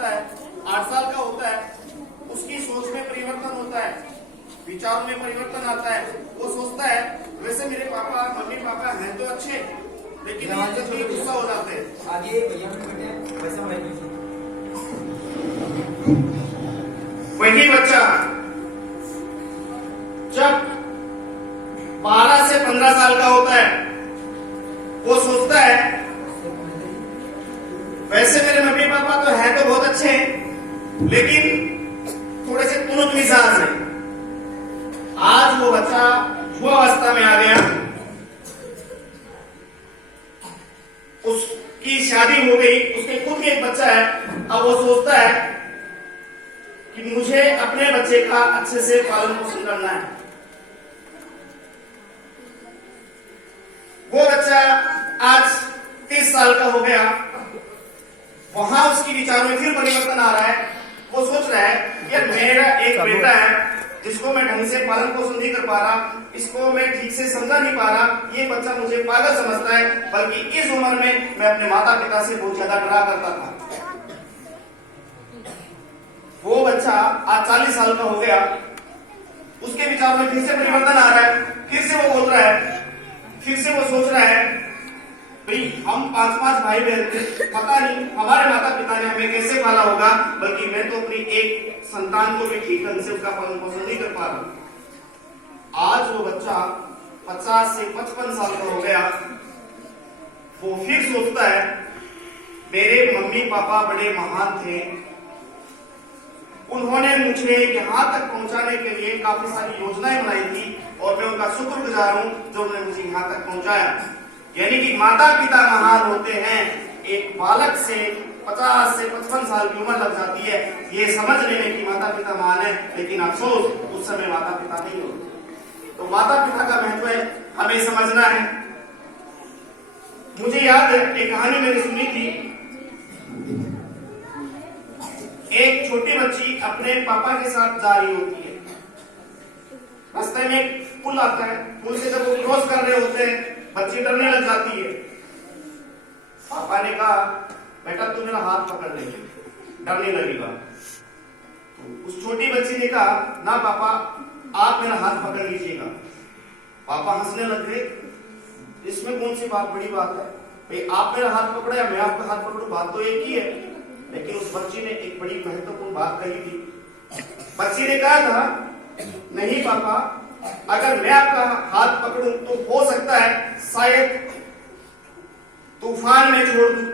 होता है, 8 साल का होता है, उसकी सोच में परिवर्तन होता है, विचारों में परिवर्तन आता है। वो सोचता है वैसे मेरे पापा मम्मी पापा हैं तो अच्छे, लेकिन जब ये गुस्सा हो जाते हैं। आगे भैया में बैठे वैसा वही बच्चा जब 12 से 15 साल का होता है, वो सोचता है वैसे मेरे मम्मी पापा तो है तो बहुत अच्छे हैं, लेकिन थोड़े से तुरुत मिजाज है। आज वो बच्चा युवावस्था में आ गया, उसकी शादी हो गई, उसके खुद के एक बच्चा है। अब वो सोचता है कि मुझे अपने बच्चे का अच्छे से पालन पोषण करना है। वो बच्चा आज 30 साल का हो गया, वहां उसकी विचारों में फिर परिवर्तन आ रहा है। वो सोच रहा है यार मेरा एक बेटा है जिसको मैं ढंग से पालन पोषण नहीं कर पा रहा, इसको मैं ठीक से समझा नहीं पा रहा, ये बच्चा मुझे पागल समझता है। बल्कि इस उम्र में मैं अपने माता पिता से बहुत ज्यादा डरा करता था। वो बच्चा आज 40 साल का हो गया, उसके विचारों में फिर से परिवर्तन आ रहा है। फिर से वो बोल रहा है, फिर से वो सोच रहा है भाई हम 5 भाई बहन थे, पता नहीं हमारे माता पिता ने हमें कैसे पाला होगा, बल्कि मैं तो अपनी एक संतान को भी ठीक ढंग से उसका पालन पोषण नहीं कर पा रहा। आज वो बच्चा 50 से 55 साल का हो गया, वो फिर सोचता है मेरे मम्मी पापा बड़े महान थे, उन्होंने मुझे यहाँ तक पहुंचाने के लिए काफी सारी योजनाएं बनाई थी और मैं उनका शुक्रगुजार हूं जो उन्होंने मुझे यहाँ तक पहुंचाया। यानी कि माता पिता महान होते हैं। एक बालक से 50 से 55 साल की उम्र लग जाती है ये समझने में कि माता पिता महान है, लेकिन अफसोस उस समय माता पिता नहीं होते। तो माता पिता का महत्व हमें समझना है। मुझे याद है एक कहानी मैंने सुनी थी, एक छोटी बच्ची अपने पापा के साथ जा रही होती है, रास्ते में एक पुल आता है, पुल से जब वो क्रॉस कर रहे होते हैं बच्ची डरने लग जाती है। पापा ने कहा बेटा तू मेरा हाथ पकड़ ले, डरने लगेगा। तो उस छोटी बच्ची ने कहा ना पापा आप मेरा हाथ पकड़ लीजिएगा। पापा हंसने लग गए, इसमें कौन सी बड़ी बात है भाई, आप मेरा हाथ पकड़े या मैं आपका हाथ पकड़ू, बात तो एक ही है। लेकिन उस बच्ची ने एक बड़ी महत्वपूर्ण बात कही थी। बच्ची ने कहा था नहीं पापा, अगर मैं आपका हाथ पकड़ूं तो हो सकता है शायद तूफान में छोड़ दूं,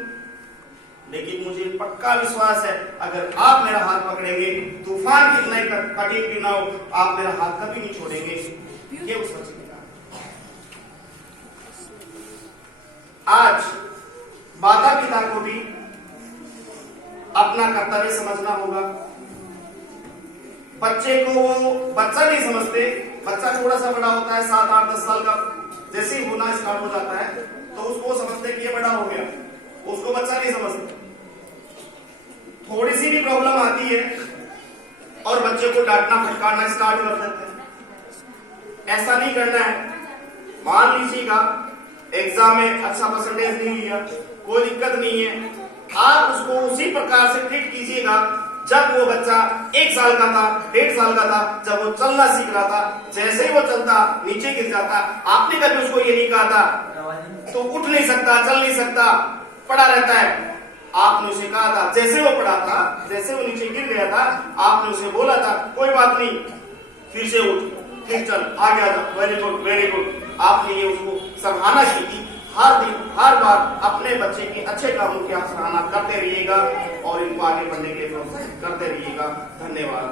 लेकिन मुझे पक्का विश्वास है अगर आप मेरा हाथ पकड़ेंगे तूफान कितना ही कठिन भी ना हो, आप मेरा हाथ कभी नहीं छोड़ेंगे। ये उस बच्ची ने कहा। आज माता पिता को भी अपना कर्तव्य समझना होगा। बच्चे को वो बच्चा नहीं समझते, बच्चा थोड़ा सा बड़ा होता है 7, 8, 10 साल का जैसे ही होना स्टार्ट हो जाता है तो उसको समझते कि ये बड़ा हो गया, उसको बच्चा नहीं समझते। थोड़ी सी भी प्रॉब्लम आती है और बच्चे को डांटना फटकारना स्टार्ट कर देते हैं। ऐसा नहीं करना है। मान लीजिएगा एग्जाम में अच्छा परसेंटेज नहीं लिया, कोई दिक्कत नहीं है, आप उसको उसी प्रकार से ट्रीट कीजिएगा जब वो बच्चा 1 साल का था, 1.5 साल का था, जब वो चलना सीख रहा था। जैसे ही वो चलता नीचे गिर जाता, आपने कभी उसको ये नहीं कहा था तो उठ नहीं सकता, चल नहीं सकता, पड़ा रहता है। आपने उसे कहा था, जैसे वो पड़ा था, जैसे वो नीचे गिर गया था, आपने उसे बोला था कोई बात नहीं, फिर से उठ, फिर चल, आगे आ जा, वेरी गुड वेरी गुड। आपने ये उसको सराहना की थी। हर दिन हर बार अपने बच्चे के अच्छे कामों की आप सराहना करते रहिएगा और इनको आगे बढ़ने के लिए प्रोत्साहित करते रहिएगा। धन्यवाद।